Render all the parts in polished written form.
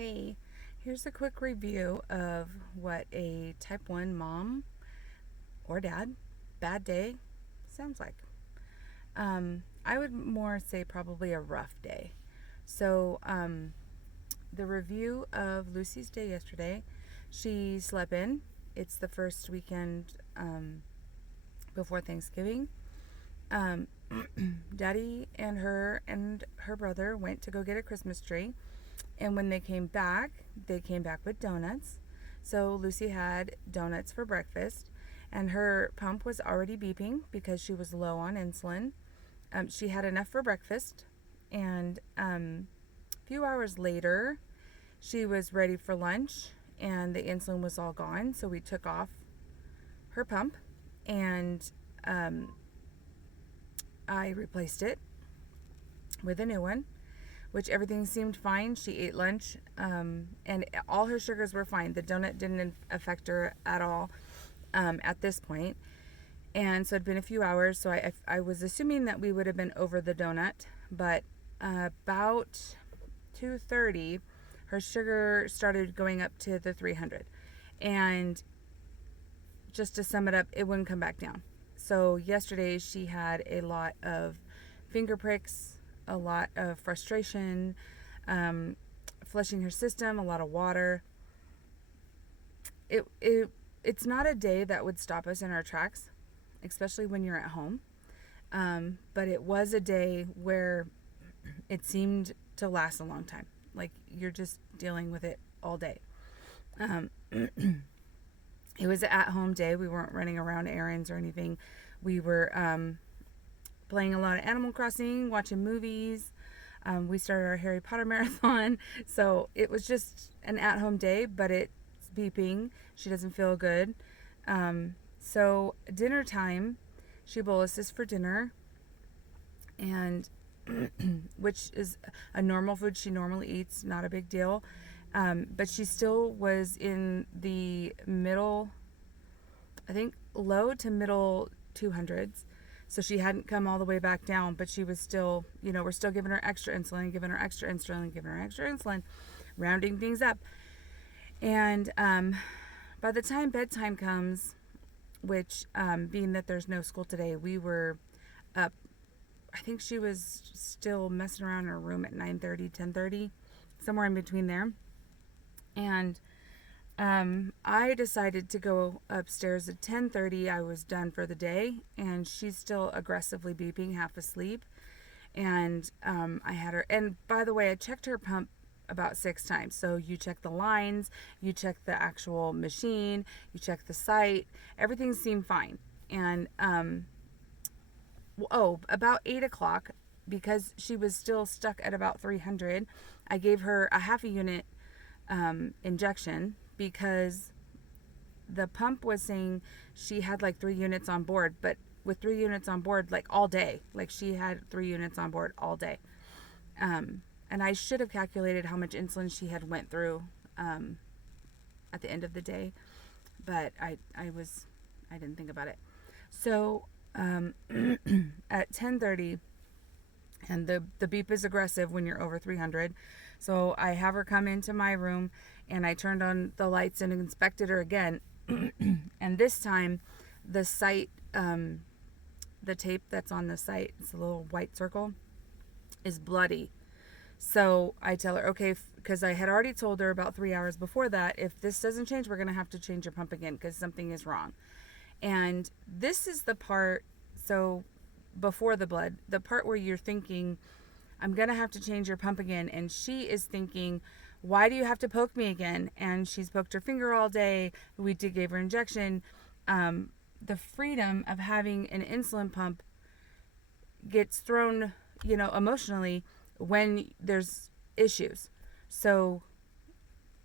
Hey, here's a quick review of what a type 1 mom or dad bad day sounds like. I would more say probably a rough day. So, the review of Lucy's day yesterday, she slept in. It's the first weekend before Thanksgiving. Um, Daddy and her brother went to go get a Christmas tree. And when they came back with donuts. So Lucy had donuts for breakfast, and her pump was already beeping because she was low on insulin. She had enough for breakfast, and a few hours later, she was ready for lunch, and the insulin was all gone. So we took off her pump, and I replaced it with a new one, which everything seemed fine. She ate lunch, and all her sugars were fine. The donut didn't affect her at all at this point. And so it'd been a few hours, so I was assuming that we would have been over the donut, but about 2:30, her sugar started going up to the 300. And just to sum it up, it wouldn't come back down. So yesterday she had a lot of finger pricks, a lot of frustration, flushing her system, a lot of water. It's not a day that would stop us in our tracks, especially when you're at home. But it was a day where it seemed to last a long time. Like you're just dealing with it all day. It was an at-home day. We weren't running around errands or anything. We were playing a lot of Animal Crossing, watching movies. We started our Harry Potter marathon. So it was just an at-home day, but it's beeping. She doesn't feel good. So dinner time, she boluses for dinner, and which is a normal food she normally eats, not a big deal. But she still was in the middle, I think low to middle 200s. So she hadn't come all the way back down, but she was still, we're still giving her extra insulin, giving her extra insulin, giving her extra insulin, rounding things up. And by the time bedtime comes, which being that there's no school today, we were up. I think she was still messing around in her room at 9:30, 10:30, somewhere in between there. And I decided to go upstairs at 10:30. I was done for the day, and she's still aggressively beeping, half asleep. And I had her, and by the way, I checked her pump about 6 times. So you check the lines, you check the actual machine, you check the site, everything seemed fine. And about 8 o'clock, because she was still stuck at about 300, I gave her a half a unit injection, because the pump was saying she had like 3 units on board, but with 3 units on board, like all day, like she had 3 units on board all day. And I should have calculated how much insulin she had went through at the end of the day, but I didn't think about it. So at 10:30, and the beep is aggressive when you're over 300. So I have her come into my room, and I turned on the lights and inspected her again. And this time, the site, the tape that's on the site, it's a little white circle, is bloody. So I tell her, okay, because I had already told her about 3 hours before that, if this doesn't change, we're going to have to change your pump again because something is wrong. And this is the part, so before the blood, the part where you're thinking, I'm going to have to change your pump again. And she is thinking, why do you have to poke me again? And she's poked her finger all day. We gave her injection. The freedom of having an insulin pump gets thrown, emotionally when there's issues. So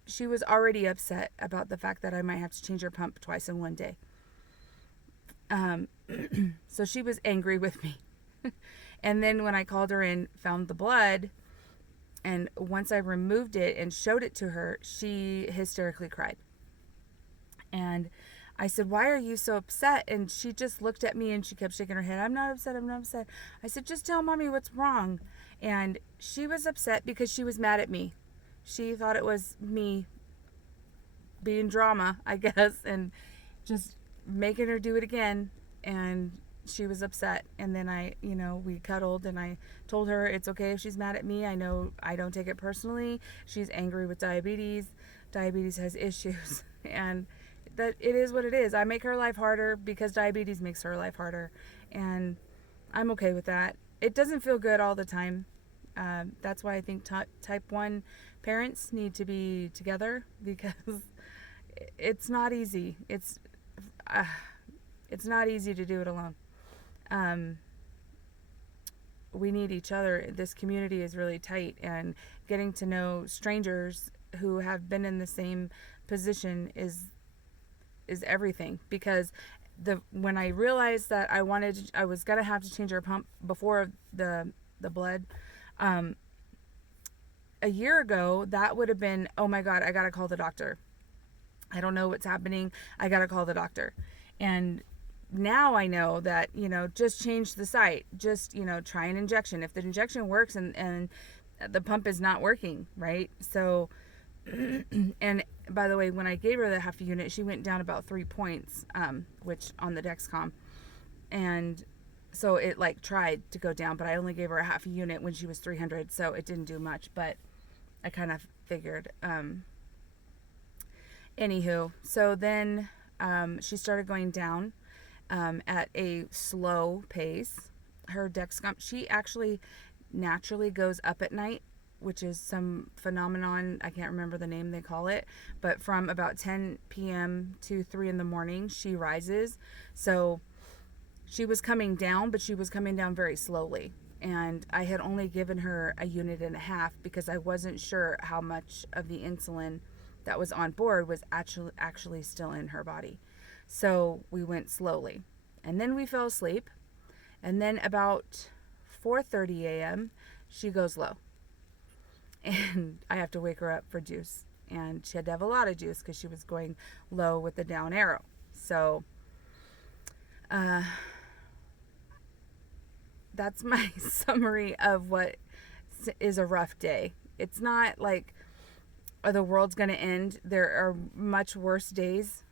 she was already upset about the fact that I might have to change her pump twice in one day. So she was angry with me. And then when I called her in, found the blood, and once I removed it and showed it to her, she hysterically cried. And I said, why are you so upset? And she just looked at me and she kept shaking her head. I'm not upset. I'm not upset. I said, just tell mommy what's wrong. And she was upset because she was mad at me. she thought it was me being drama, I guess, and just making her do it again. And she was upset. And then we cuddled, and I told her it's okay if she's mad at me. I know I don't take it personally. She's angry with diabetes. Diabetes has issues. And that it is what it is. I make her life harder because diabetes makes her life harder. And I'm okay with that. It doesn't feel good all the time. That's why I think type 1 parents need to be together, because it's not easy. It's not easy to do it alone. We need each other. This community is really tight, and getting to know strangers who have been in the same position is everything. Because when I realized that I was gonna have to change her pump before the blood, a year ago, that would have been, oh my God, I gotta call the doctor. I don't know what's happening. I gotta call the doctor. And now I know that, just change the site. Just, try an injection. If the injection works and the pump is not working, right? So, and by the way, when I gave her the half a unit, she went down about 3 points, which on the Dexcom. And so it tried to go down, but I only gave her a half a unit when she was 300. So it didn't do much, but I kind of figured, anywho, so then she started going down at a slow pace. Her Dexcom, she actually naturally goes up at night, which is some phenomenon. I can't remember the name they call it, but from about 10 p.m. to 3 in the morning, she rises. So she was coming down, but she was coming down very slowly. And I had only given her a unit and a half because I wasn't sure how much of the insulin that was on board was actually still in her body. So we went slowly. And then we fell asleep. And then about 4:30 a.m., she goes low. And I have to wake her up for juice. And she had to have a lot of juice because she was going low with the down arrow. So that's my summary of what is a rough day. It's not like the world's going to end. There are much worse days,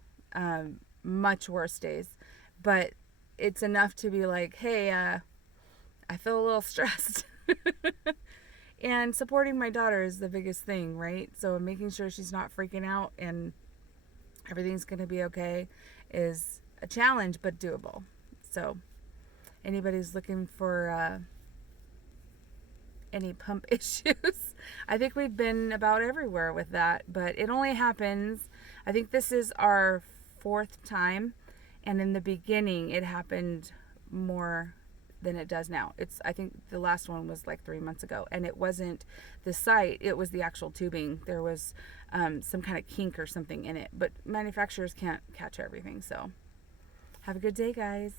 but it's enough to be like, hey, I feel a little stressed. And supporting my daughter is the biggest thing, right? So making sure she's not freaking out and everything's going to be okay is a challenge, but doable. So anybody's looking for any pump issues, I think we've been about everywhere with that, but it only happens, I think this is our 4th time, and in the beginning it happened more than it does now. I think the last one was 3 months ago, and it wasn't the site, it was the actual tubing. There was some kind of kink or something in it, but manufacturers can't catch everything. So have a good day, guys.